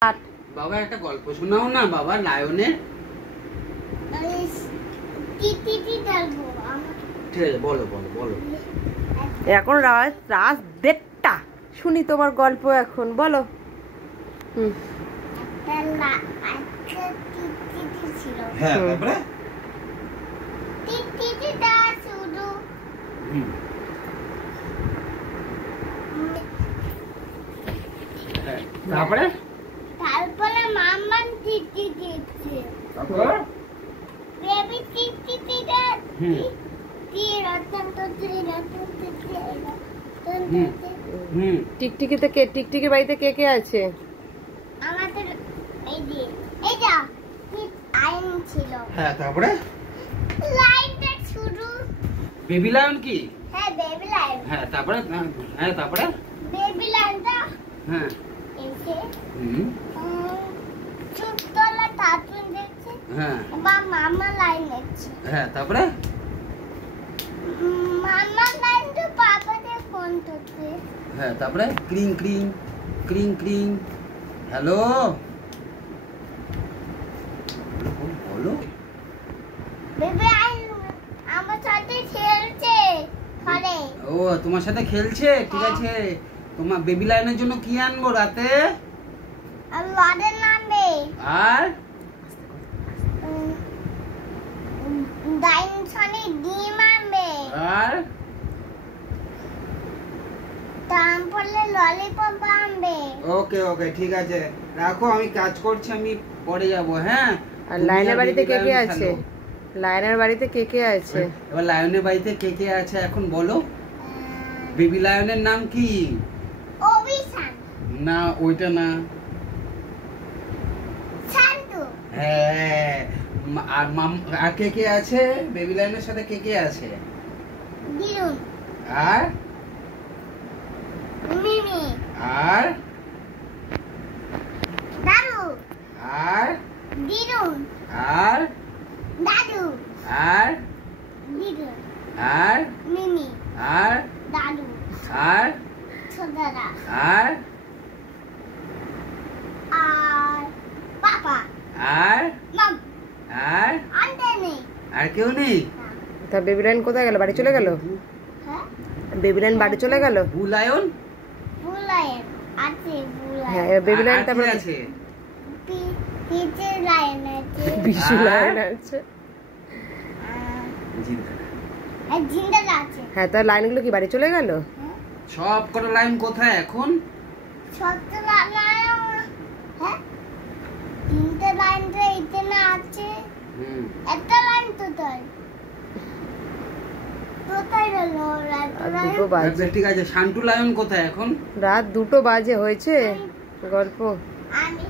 বাবা একটা গল্প শোনাও না বাবা, লায়নের। বলো বলো বলো। এখন রাত 1:30 শুনি তোমার গল্প এখন বলো। হ্যাঁ তারপরে তারপরে মাম্মা টিটি দিচ্ছে। তারপর বেবি টিটি দিটা টিকটিকিতে কে? টিকটিকির বাড়িতে কে কে আছে? আমাদের এইটা লাইন ছিল। হ্যাঁ তারপরে লাইনটা শুরু। বেবি লায়ন কি? হ্যাঁ বেবি লাইন। হ্যাঁ তারপরে হ্যাঁ তারপরে বেবি লাইনটা হ্যাঁ এসে চুপতলা কার্টুন দেখছে। হ্যাঁ মাম্মা লাইন দেখছে। হ্যাঁ তারপরে মাম্মা লাইন তো পাপাকে ফোন করছে। হ্যাঁ তারপরে ক্রিং ক্রিং ক্রিং ক্রিং। হ্যালো বলো। বেবি লাইন আমার সাথে খেলছে ঘরে। ও তোমার সাথে খেলছে, ঠিক আছে। তোমার বেবি লায়নের জন্য কি আনবো রাতে? আর লড়ে নামবে। আর ডাইনোসরে ডিম আনবে। আর তারপরে ললিপপ আনবে। ওকে ওকে ঠিক আছে, রাখো, আমি কাজ করছি, আমি পরে যাব। হ্যাঁ। আর লায়নের বাড়িতে কে কে আছে? লায়নের বাড়িতে কে কে আছে? এবার লায়নের বাড়িতে কে কে আছে এখন বলো। বেবি লায়নের নাম কি? অভিশান। না ওইটা না। শান্তু। হ্যাঁ। আর কে কে আছে বেবি লায়নের সাথে? কে কে আছে? দিরুন। আর মিমি। আর দাদু। আর দিরুন। আর দাদু। আর দিরুন। আর মিমি। আর দাদু। আর ছোটরা। আর আর পাপা। আর মাম। আর আন্টি নেই। আর কেউ নেই? তা বেবি লায়ন কোথায় গেল? বাড়ি চলে গেল? হ্যাঁ বেবি লায়ন বাড়ি চলে গেল? বুলায়ন বুলায়ন আছে। বুলায়ন। হ্যাঁ বেবি লায়ন আর তারপরে কে আছে? পিছে লাইন আছে। বিশু লায়ন আছে। আর জিন্দা আছে। হ্যাঁ তার লাইনগুলো কি বাড়ি চলে গেল? সব কটা লাইন কোথায় এখন? ছোট্ট লাইন। হ্যাঁ তিনটে লাইন তো এখানে আছে। একটা লাইন তো তাই কোথায় গেল? আর 2 বাজে। ঠিক আছে, শান্টু লায়ন কোথায় এখন? রাত 2 বাজে হয়েছে গল্প। আমি